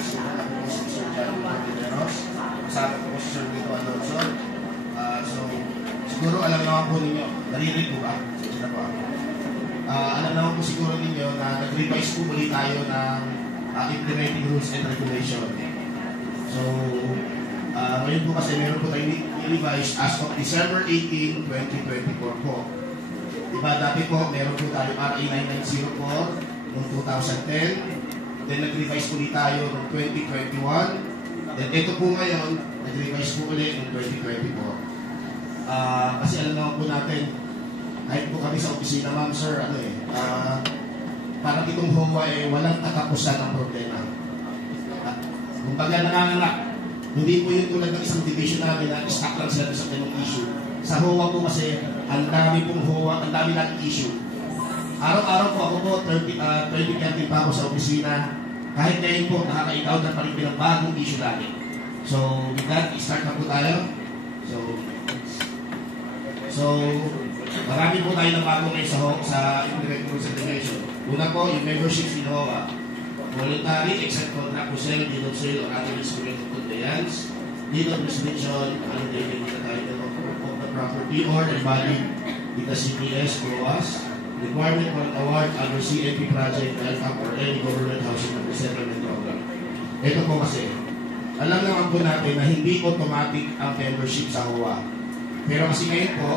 si Sir John Martineros. Kasama ko si Sir Vito Alonso. So, siguro alam naman po ninyo, narinig po ba? Alam naman po siguro ninyo na nag-revise po muli tayo ng implementing rules and regulation. So, ngayon po kasi meron po tayo i-revise as of December 18, 2024 po. Diba dati po, meron po tayo RA 9904 noong 2010. Then nag-revise po ulit tayo noong 2021. Then ito po ngayon, nag-revise po ulit noong 2024. Kasi alam naman po natin, kahit po kami sa opisina, ma'am, sir, parang itong HOA walang katapusan ng problema. Kung baga nanganganak, hindi po yung tulad ng isang division namin na stuck lang sila sa ganung issue. Sa HOA po kasi, ang dami pong HOA, ang dami lang issue. Araw-araw po ako po, 30 pa ako sa opisina. Kahit ngayon po, nakaka-ikaw na pa rin bagong issue lagi. So, with that, start na po tayo. So, marami po tayo ng bago ngayon sa Implementing Rules and Regulation. Una po, yung membership in HOA. Voluntary, except contract for sale, deed of sale, or other instrument of conveyance, deed of restriction, annotated with the title of the property, or embodied with the CPS, GOAS, requirement for an award under CNP project, LFAP, or any government housing or resettlement program. Ito po kasi, alam naman po natin na hindi automatic ang membership sa HOA. Pero kasi ngayon po,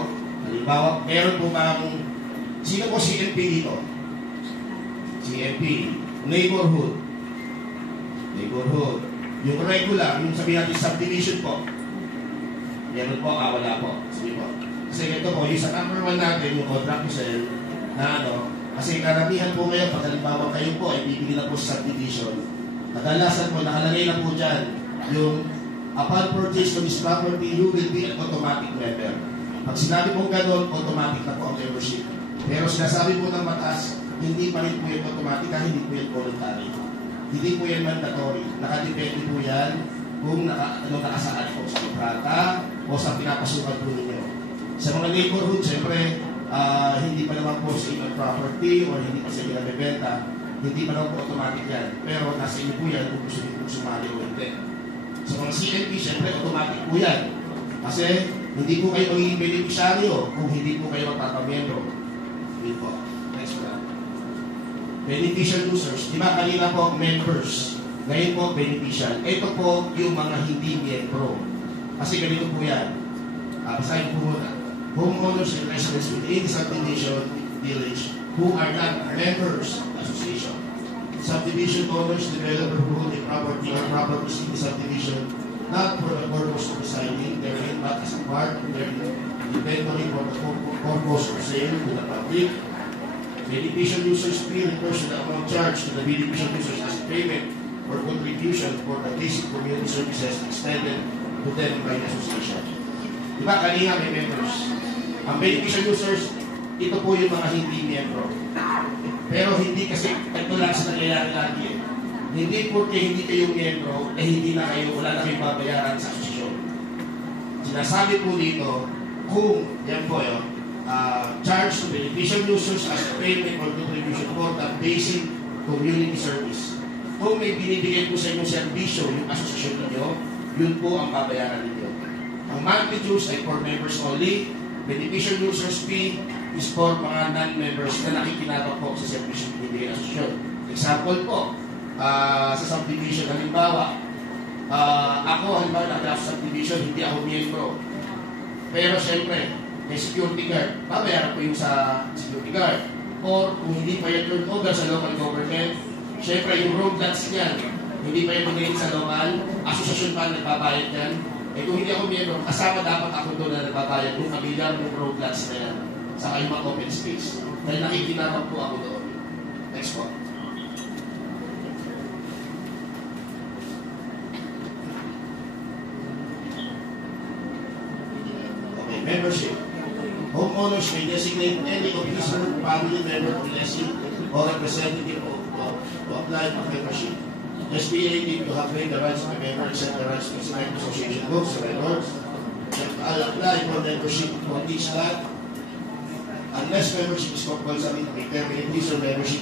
halimbawa, meron po sino po CNP dito? CNP. Neighborhood. Yung regular, yung sabihin natin subdivision po. Meron po, wala po. Sige po. Kasi ito po, yung sa number 1 natin, yung contract to sell, na kasi karamihan po ngayon, pag halimbawa kayo po, ay bibili na po sa subdivision. Kadalasan po, nakalagay na po dyan, yung upon purchase of this property, you will be an automatic member. Pag sinabi pong gano'n, automatic na po ang membership. Pero sinasabi po ng batas, hindi pa rin po yung automatic, hindi po yung voluntary. Hindi po yan mandatory. Nakadepende po yan kung nakasaad po sa kontrata o sa pinapasukan po ninyo. Sa mga neighborhood, siyempre, hindi pa naman po sa inyong property o hindi pa sa inyo nabibenta, hindi pa naman po automatic yan. Pero nasa inyo po yan kung gusto nyo po sumali o hindi. Sa mga CNP, siyempre, automatic po yan. Kasi hindi po kayo magiging beneficiaryo kung hindi po kayo magpapamiyembro. Hindi po. Next one. Beneficial users. Di ba kanina po, members. Ngayon po, beneficial. Ito po yung mga hindi miyembro. Kasi ganito po yan. Basahin po muna. Homeowners and residents within the subdivision village who are not members association. Subdivision owners, developer who hold a property or properties in the subdivision not for the purpose of residing therein, but as a part of their inventory for the purpose of sale to the public. Beneficial users fee refers to the amount charged to the beneficial users as payment or contribution for the basic community services extended to them by the association. Diba, kanina may members. Ang beneficial users, ito po yung mga hindi miyembro. Pero hindi kasi, ito lang sa nangyayari lagi eh. Hindi porque hindi kayo miyembro, hindi na kayo, wala na kayong babayaran sa asosasyon. Sinasabi po dito, kung, yan po yun, charge to beneficial users as payment or contribution for the basic community service. Kung may binibigay po sa inyong servisyo, yung asosasyon ninyo, yun po ang babayaran ninyo. Ang monthly dues ay for members only. Beneficial users fee is for mga non-members na nakikinabang po sa servisyo binibigay ng asosasyon. Example po, sa subdivision, halimbawa, ako, nakilap sa subdivision, hindi ako miyembro. Pero siyempre, may security guard, babayaran po yung sa security guard. Or kung hindi pa yan turn over sa local government, syempre yung road lots niyan, hindi pa yan mag-gain sa local, asosasyon pa nagbabayad yan. Eh kung hindi ako miyembro, kasama dapat ako doon na nagbabayad kung kabilang yung road lots na yan sa kayong open space. Dahil nakikinabang po ako doon. Next po. Okay, membership. Homeowners may designate any officer, family member, or lessee, or representative to apply for membership. SBA need to have the rights of the member, except the rights to sign association books, records. I'll apply for membership for each lot. Unless membership is compulsory, may terminate his or membership,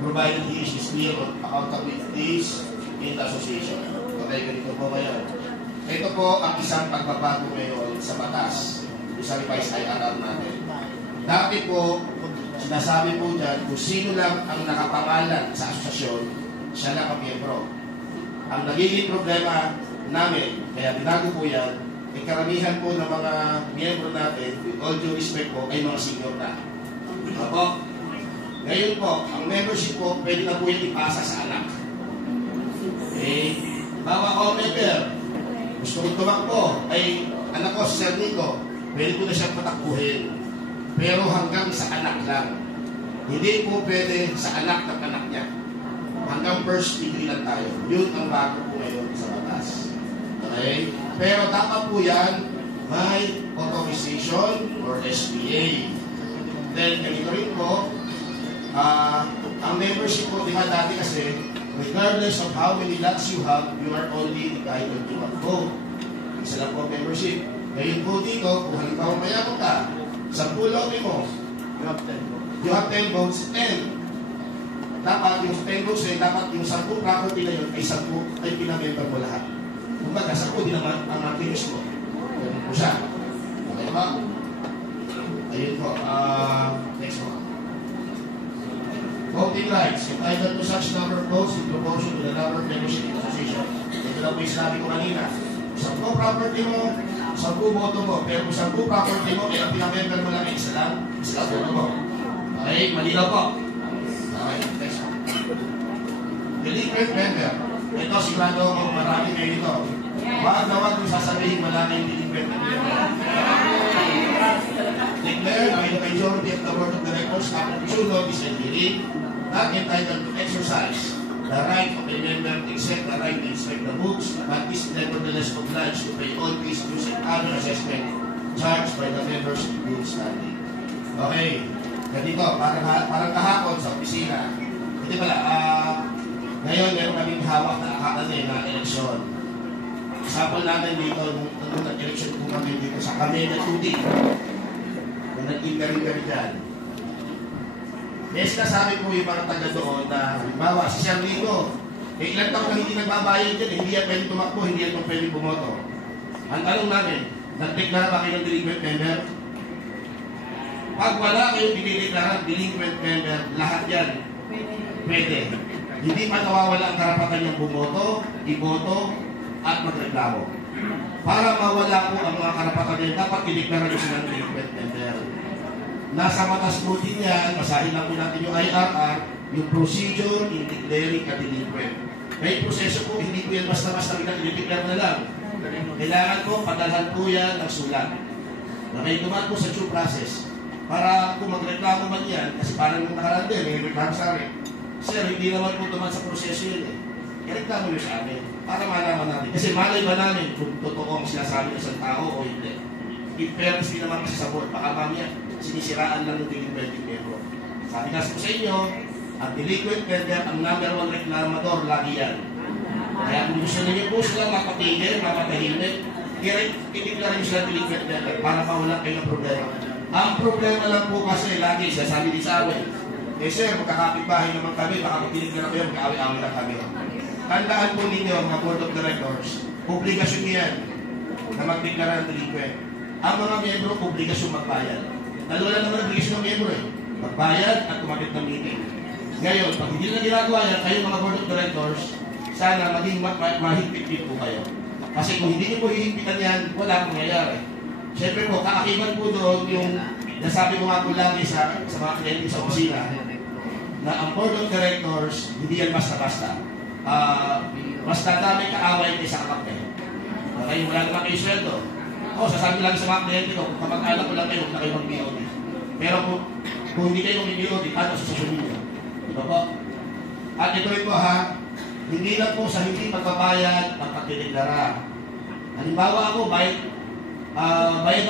provided he is clear on accountabilities, Community Association. Okay, ganito po kayo. Ito po ang isang pagbabago ngayon sa batas, sa revised IRR natin. Dati po, sinasabi po dyan, kung sino lang ang nakapangalan sa asosasyon, siya lang ang miyembro. Ang nagiging problema namin, kaya binago po yan, ay karamihan po ng mga miyembro natin, with all due respect po, ay mga senior na. Opo. Ngayon po, ang membership po, pwede na po yung ipasa sa anak. Okay? Bawa ko, member, gusto ko tumakbo, ay anak ko, si Sir Nico, pwede ko na siyang patakbuhin. Pero hanggang sa anak lang. Hindi po pwede sa anak ng anak niya. Hanggang first degree lang tayo. Yun ang bago po ngayon sa batas. Okay? Pero dapat po yan, may authorization or SPA. Then, ganito rin po, ang membership po, di ba dati kasi, regardless of how many lots you have, you are only entitled to one vote. Isa lang po membership. Ngayon po dito, kung halimbawa mayaman ka, sa pulotin mo, you have 10 votes, and dapat yung 10 votes eh, dapat yung 10 property na yun ay 10 ay pinamember mo lahat. Kung baga, 10 din naman ang activities mo. Ganun po siya. Okay ba? Ayun po. Next one. Voting rights. Entitled to such number of votes in proportion to the number of membership in the association. Ito na po yung sinabi ko kanina. 10 property mo, 10 boto mo. Pero kung 10 property mo, eh, ang pinamember mo lang ay isa lang boto mo. Okay? Malinaw po. Okay, next one. Delinquent member. Ito, sigurado ako marami kayo dito. Wag na wag yung sasabihin malaki yung delinquent member. Declared by the majority of the board of directors after due notice and hearing, not entitled to exercise the right of a member except the right to inspect the books, but is nevertheless obliged to pay all fees, dues, and other assessment charged by the members in good standing. Okay, ganito, parang kahapon sa opisina. Hindi pala, ngayon meron kaming hawak na eleksyon. Sample natin dito, nung nag-election po kami dito sa Camella 2D. Nung nag-interview dyan. May sinasabi po yung mga taga doon na, halimbawa, si Sir Nico, ilang taon na hindi nagbabayad dyan, hindi yan pwede tumakbo, hindi yan pwede bumoto. Ang tanong namin, nag-declare ba kayo ng delinquent member? Pag wala kayong dinideklarang delinquent member, lahat yan pwede. Hindi pa nawawala ang karapatan niyang bumoto, iboto, at magreklamo. Para mawala po ang mga karapatan niya, dapat i-declare nyo silang delinquent member. Nasa batas po din yan, basahin lang po natin yung IRR, yung procedure in declaring a delinquent. May proseso po, hindi po yan basta-basta i-declare na lang. Kailangan po, padalhan po yan ng sulat. Okay, dumaan po sa due process. Para kung magreklamo man yan, kasi parang yung nakaraan din, may reklamo sa amin. Sir, hindi naman po dumaan sa proseso yun eh. I-reklamo nyo sa amin, para malaman natin. Kasi malay ba namin kung totoo ang sinasabi ng isang tao o hindi. In fairness din naman kasi sa board, baka mamaya, sinisiraan lang ng delinquent member. Sabi kasi po sa inyo, ang delinquent member, ang number 1 reklamador, lagi yan. Kaya kung gusto ninyo po silang mapatigil, mapatahimik, i-declare nyo sila delinquent member para mawala kayo ng problema. Ang problema lang po kasi, lagi siya sabi din sa amin, eh sir, magkakapit-bahay naman kami, baka mag-delinquent na kayo, magkaawi-awi lang kami. Tandaan po ninyo, mga board of directors, obligasyon yan na mag-declare ng delinquent. Ang mga miyembro, obligasyon magbayad. Wala naman obligasyon ng miyembro eh. Magbayad at kumapit ng meeting. Ngayon, pag hindi na ginagawa yan, kayo mga board of directors, sana maging mahigpit po kayo. Kasi kung hindi nyo po hihigpitan yan, wala pong nangyayari. Siyempre po, kaakiban po doon yung nasabi ko nga po lagi sa mga kliyente sa opisina na ang board of directors, hindi yan basta-basta. Basta dami kaaway kayo sa kakampi. Okay, wala naman kayo sweldo. Sasabi lang sa mga kliyente ko, kapag alam ko lang kayo, huwag na kayo mag-BOD. Pero kung hindi kayo mag-BOD, ano sa sasyon ninyo? Diba po? At ito rin po ha, hindi lang po sa hindi pagbabayad ang pagdideklara. Halimbawa ako, bayad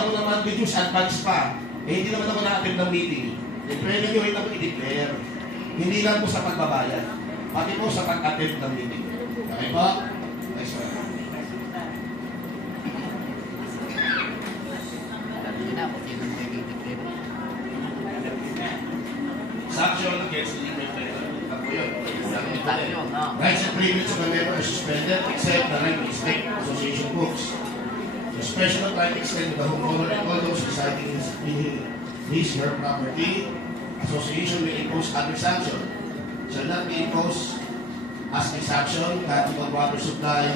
ako ng monthly dues, advance pa. Hindi naman ako na-attend ng meeting. Pwede nyo rin ako i-declare. Hindi lang po sa pagbabayad, pati po sa pag-attend ng meeting. Okay po? Next one. Sanction against delinquent member. Ako yun. exception, no? Rights and privileges of a member are suspended except the right to inspect association books. Suspension of right extend to the homeowner and all those residing in his or her property. Association will impose other sanction. Shall not be imposed as exception, cutting of water supply,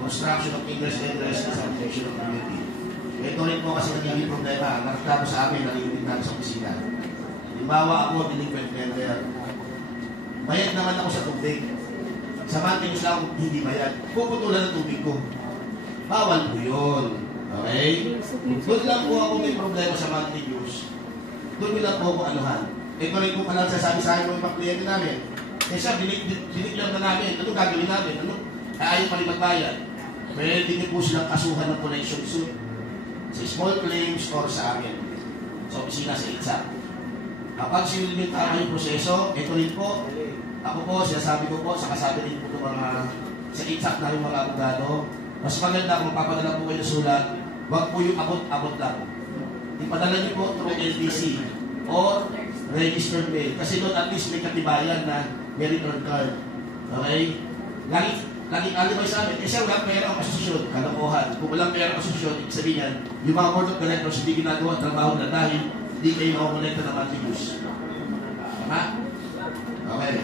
construction of ingress and egress, and sanitation of community. Ito rin po kasi nagiging problema. Nakita ko sa amin, nalilipit namin sa opisina. Halimbawa ako, delinquent lender. Bayad naman ako sa tubig. Sa monthly lang hindi bayad. Puputulan ng tubig ko. Bawal po yun. Okay? Doon lang po ako may problema sa monthly use. Doon lang po ako anuhan. Ito rin po palang sasabi sa akin ng mga kliyente namin. Eh sir, diniklar na namin. Ano gagawin namin? Ano? Ayaw pa rin magbayad. Pwede niyo po silang kasuhan ng collection suit sa small claims or sa amin. Sa opisina sa ITSA. Kapag sinulmit tama yung proseso, ito rin po. Ako po, sinasabi ko po, sa kasabi rin po ng mga sa ITSA na yung mga abogado. Mas maganda kung papadala po kayo ng sulat, wag po yung abot-abot lang. Ipadala niyo po through LTC or registered mail. Kasi doon at least may katibayan na may return card. Okay? Laging alibay sa amin. Kasi walang pera ang asosyon. Kalokohan. Kung walang pera ang asosyon, ibig sabihin yan, yung mga board of directors hindi ginagawa ang trabaho na dahil hindi kayo nakakolekta ng monthly dues. Tama? Okay.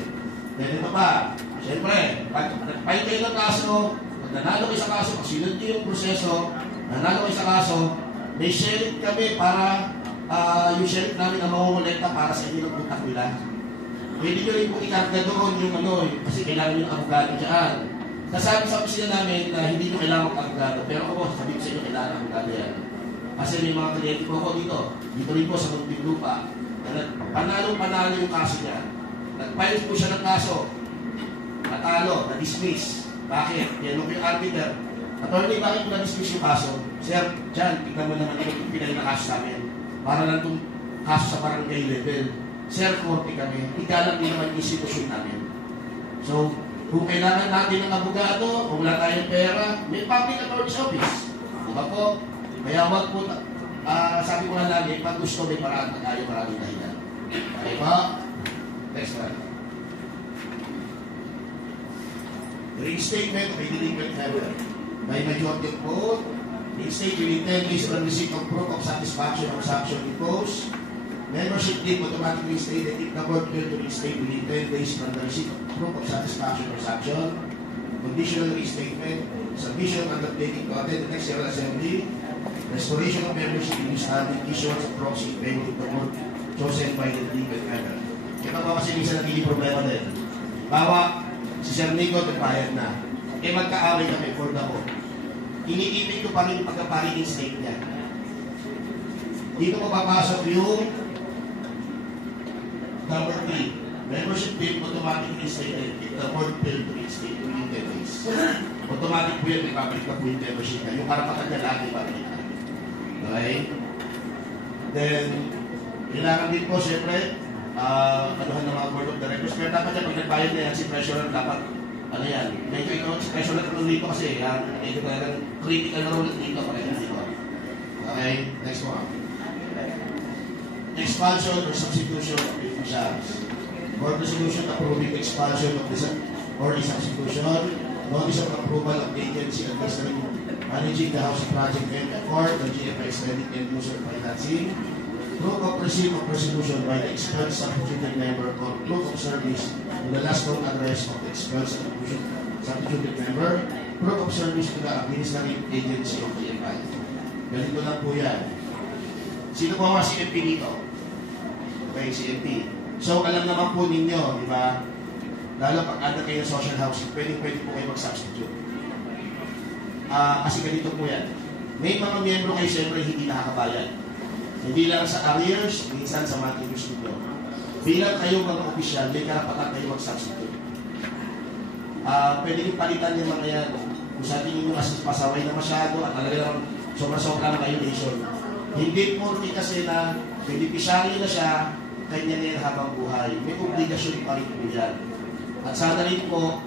Then ito pa. Siyempre, pag nagpahin kayo ng kaso, pag nanalo kayo sa kaso, pag sinunod niyo yung proseso, nanalo kayo sa kaso, may sheriff kami para yung sheriff namin na mamumulekta para sa inyo ng utak nila. Pwede nyo rin po ikarga doon yung ano, kasi kailangan yung abogado dyan. Nasabi sa opisina namin na hindi nyo kailangan mag-abogado, pero ako, sabi ko sa inyo, kailangan abogado yan. Kasi may mga kliyente ko dito rin po sa Muntinlupa, na panalo yung kaso niya. Nag-file po siya ng kaso, natalo, na-dismiss. Bakit? Yan yung arbiter. Attorney, bakit po na-dismiss yung kaso? Sir, dyan, tignan mo naman yung pinay na kaso sa amin. Para lang itong kaso sa barangay level. Sir, korte kami. Ikalang din naman yung institusyon namin. So, kung kailangan natin ng abogado, kung wala tayong pera, may public attorney's office. Diba po? Kaya wag po, sabi ko na lagi, pag gusto may paraan na tayo, maraming dahilan. Okay po? Next one. Reinstatement of a delinquent member. By majority of vote, reinstate within 10 days on receipt of proof of satisfaction or sanction imposed. Membership leave automatically stated if the board failed to reinstate within 10 days from the receipt of proof of satisfaction or sanction. Conditional reinstatement, submission of undertaking to attend the next general assembly, restoration of membership in standing, issuance of proxy in favor of the board chosen by the delinquent member. Ito pa kasi minsan nagiging problema din. Bawa, si Sir Nico nagbayad na. Magkaaway kami for the board. Iniipin ko pa rin yung pagka-reinstate niya. Dito ko papasok yung number 3. Membership bill automatically stated if the board failed to reinstate within 10 days. Automatic po yun, ipapalik na po yung membership na. Yung karapatan niya lagi ipapalik na. Okay? Then, kailangan din po, siyempre, anuhan ng mga board of directors. Pero dapat yan, pag nagbayad na yan, si treasurer dapat, ano yan, medyo ikaw, si treasurer ko dito kasi, medyo talagang critical na role dito, pag dito. Okay? Next one. Expulsion or substitution of officials. Board resolution approving expulsion of or the substitution. Notice of approval of agency administering managing the housing project and effort, the GFI extending end user financing. Proof of receipt of resolution by the expelled substituted member or proof of service to the last known address of the expelled substituted member. Proof of service to the administrative agency of GFI. Ganito lang po yan. Sino po mga CMP dito? Okay, CMP. So, alam naman po ninyo, di ba? Lalo pag ada kayo ng social housing, pwede po kayo mag-substitute. Kasi ganito po yan. May mga miyembro kayo siyempre hindi nakakabayad. Hindi lang sa arrears, minsan sa monthly dues nyo. Bilang kayo mga opisyal, may karapatan kayo mag-substitute. Pwede nyo palitan yung mga yan. Kung sa tingin nyo kasi pasaway na masyado at talagang sobra-sobra na violation. Hindi po kasi na beneficiary na siya, kanya na yan habang buhay. May obligasyon pa rin po yan. At sana rin po,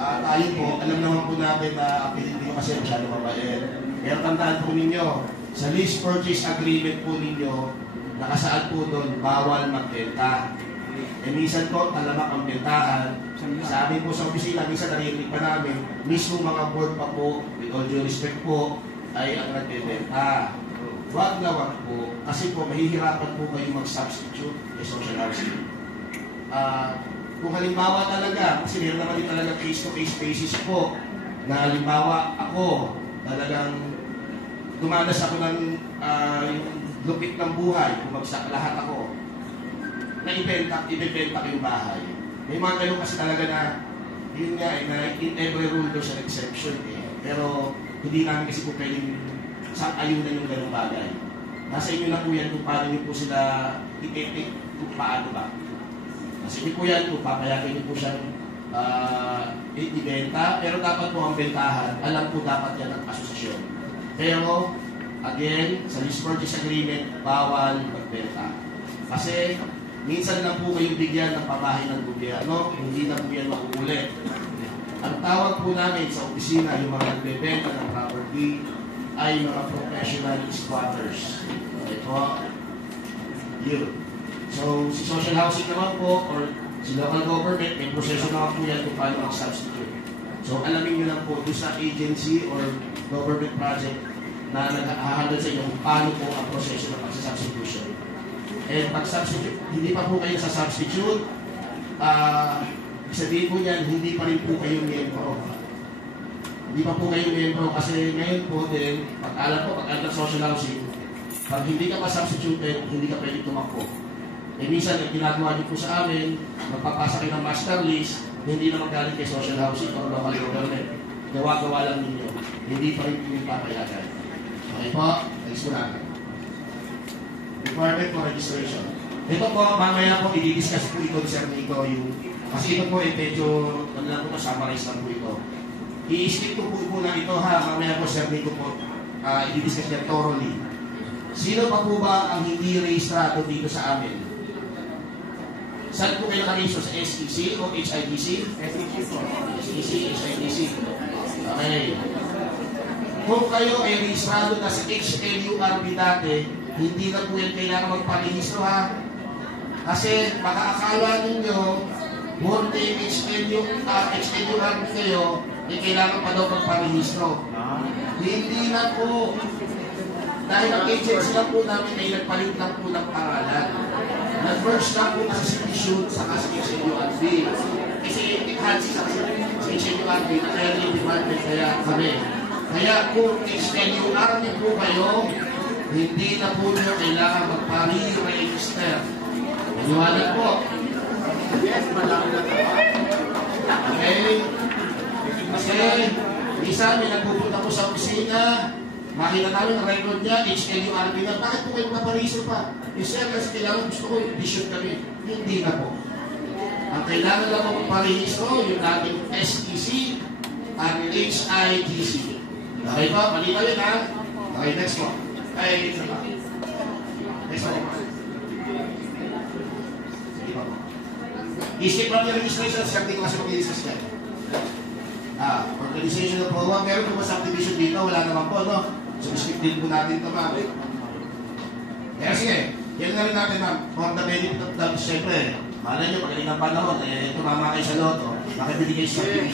tayo po, alam naman po natin na ang Pilipino kasi masyado mabait. Pero tandaan po ninyo, sa lease purchase agreement po ninyo, nakasaad po doon, bawal magbenta. Eh minsan po, talamak ang bentahan. Sa amin po sa opisina, minsan naririnig pa namin, mismo mga board pa po, with all due respect po, ay ang nagbebenta. Wag na wag po, kasi po mahihirapan po kayo mag-substitute kay social housing. Kung halimbawa talaga, kasi meron naman din talaga case-to-case basis po, na halimbawa ako, talagang dumanas ako ng yung lupit ng buhay, bumagsak lahat ako, na ibenta ko yung bahay. May mga ganun kasi talaga na, yun nga na in every rule there's an exception eh. Pero hindi namin kasi po pwedeng ayunan yung ganung bagay. Nasa inyo na po yan kung paano nyo po sila i-take kung paano ba. Nasa inyo po yan kung papayakin nyo po siyang ibenta, pero dapat po ang bentahan, alam po dapat yan ang asosasyon. Pero, again, sa lease purchase agreement, bawal magbenta. Kasi, minsan lang po kayong bigyan ng pamahay ng gobyerno, hindi na po yan mauulit. Ang tawag po namin sa opisina, yung mga nagbebenta ng property, ay mga professional squatters. Okay po? Yun. So, si social housing naman po, or si local government, may proseso naman po yan kung paano mag-substitute. So, alamin nyo lang po doon sa agency or government project na nag-ahandle sa inyo kung paano po ang proseso ng pag-substitution. And pag-substitute, hindi pa po kayo sa substitute, sabihin po niyan, hindi pa rin po kayo miyembro. Hindi pa po kayo miyembro kasi ngayon po din, pag-alam po, pag-alam ng social housing, pag hindi ka pa substituted, hindi ka pwede tumakbo. Eh minsan, ang ginagawa niyo po sa amin, magpapasa kayo ng master list, hindi na magaling kay social housing o local government. Gawa-gawa lang ninyo. Hindi pa rin po yung papayagan. Okay po? Next po natin. Requirement for registration. Ito po, mamaya po, i-discuss po ito Sir Nico, yung, kasi ito po, medyo, ano lang po, summarize lang po ito. I-skip ko po na ito ha, mamaya po Sir Nico po, i-discuss niya thoroughly. Sino pa po ba ang hindi rehistrado dito sa amin? Saan po kayo nakarehistro? Sa SEC o HIDC? SEC po. SEC, HIDC. Okay. Kung kayo ay rehistrado na sa HLURB dati, hindi na po yan kailangan magparehistro ha. Kasi makaakala ninyo, bunti HLURB kayo, kailangan pa daw magparehistro. Hindi na po. Dahil ang agency lang po namin ay nagpalit lang po ng pangalan. Nag-merge lang po sa City sa HLURB. Kasi enhancing sa HLURB, na kaya yung department kaya kami. Kaya kung HLURB po kayo, hindi na po nyo kailangan magpare-register. Maniwala po. Yes, malaki na ito. Okay? Kasi, isa may nagpupunta po sa opisina, makita namin ang record niya, HLURB na, bakit po kayo magpaparegister pa? Sir, kasi kailangan gusto ko, i-shoot kami. Hindi na po. Ang kailangan lang po magparehistro, yung ating SEC at HIDC. Okay po? Malinaw yun ha? Okay, next po. Ay, next po. Next po. Sige po. I-skip lang yung registration, sir, di ko kasi mag-i-discuss yan. Organization of POA, meron po ba subdivision dito? Wala naman po, no? So, skip din po natin ito, ma'am. Kaya sige, yan na rin natin, ma'am. For the benefit of the, siyempre, malay nyo, pagaling ng panahon, tumama kayo sa loto, makibili kayo sa subdivision.